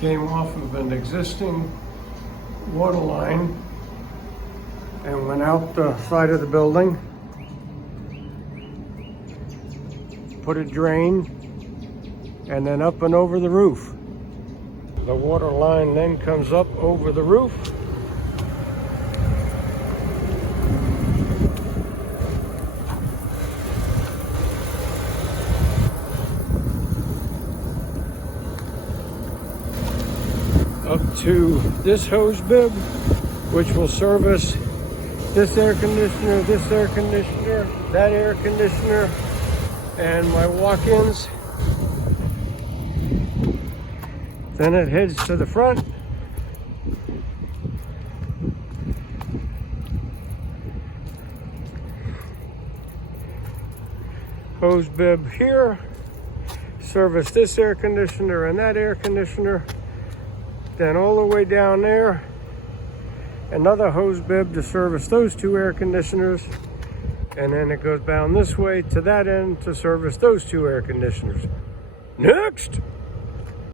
came off of an existing water line and went out the side of the building, put a drain, and then up and over the roof. The water line then comes up over the roof, up to this hose bib, which will service this air conditioner, that air conditioner, and my walk-ins. Then it heads to the front. Hose bib here, service this air conditioner and that air conditioner. Then all the way down there, another hose bib to service those two air conditioners. And then it goes down this way to that end to service those two air conditioners. Next!